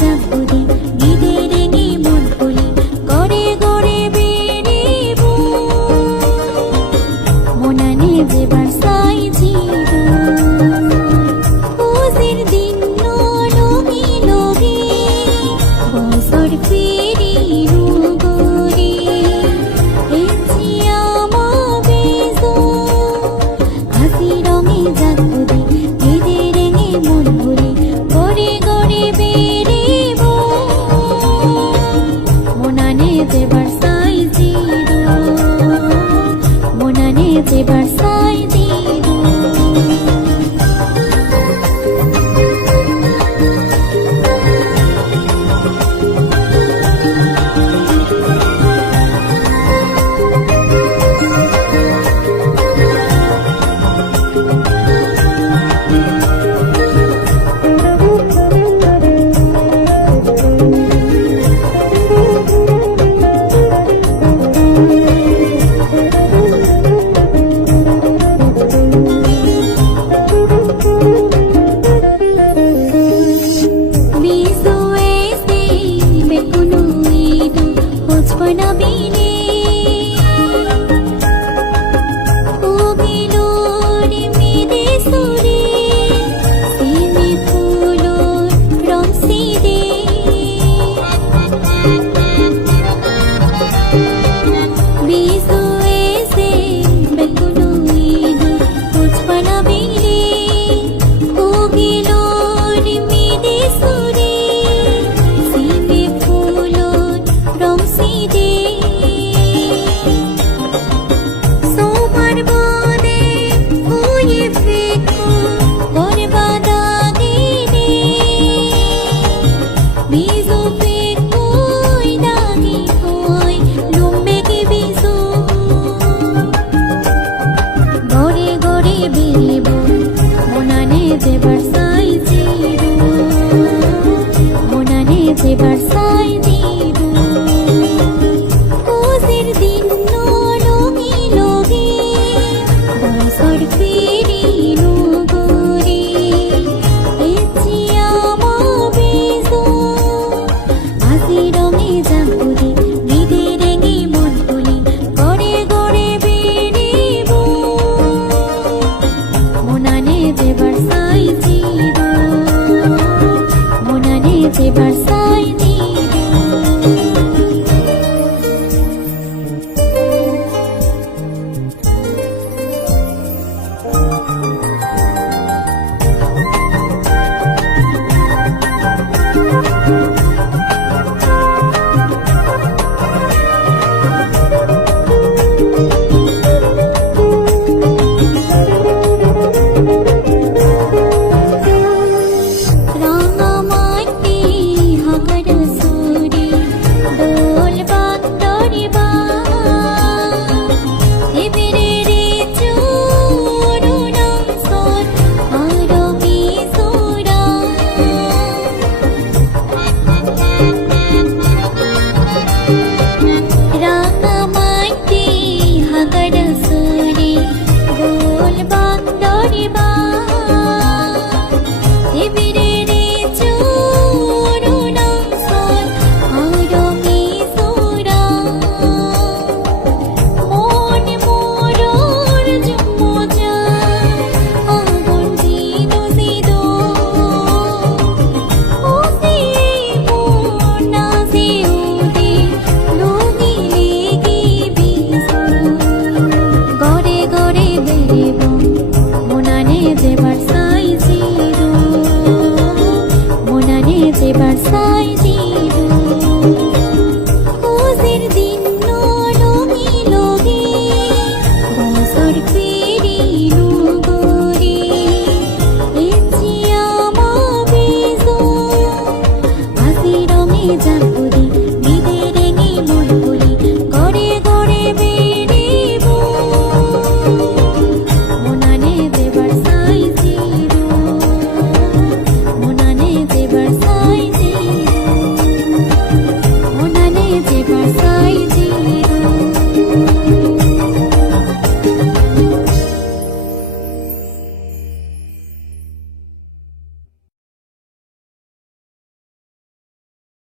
জাগবুদি গিদে রেঙে মন কলি গড়ে গড়ে বেড়িব মনানে যেবার সাই জিব হুজির দিনো লুঙ্গিলোগি বছর ফিরি নuguri এচিয়ামা বেজো হাসি রঙে জাগবুদি গিদে রেঙে মন কলি গড়ে গড়ে বেড়িব মনানে যেবার সাই জিব মনানে যেবার সাই জিব যেবার সাই জিব মনানে যেবার সাই জিব হুজির দিনো লুঙ্গিলোগি বছর ফিরি nuguri এচিয়ামা বেজো হাসি রঙে জাগবুদি গিদে রেঙে মন কলি গড়ে গড়ে বেড়িব মনানে যেবার সাই জিব মনানে যেবার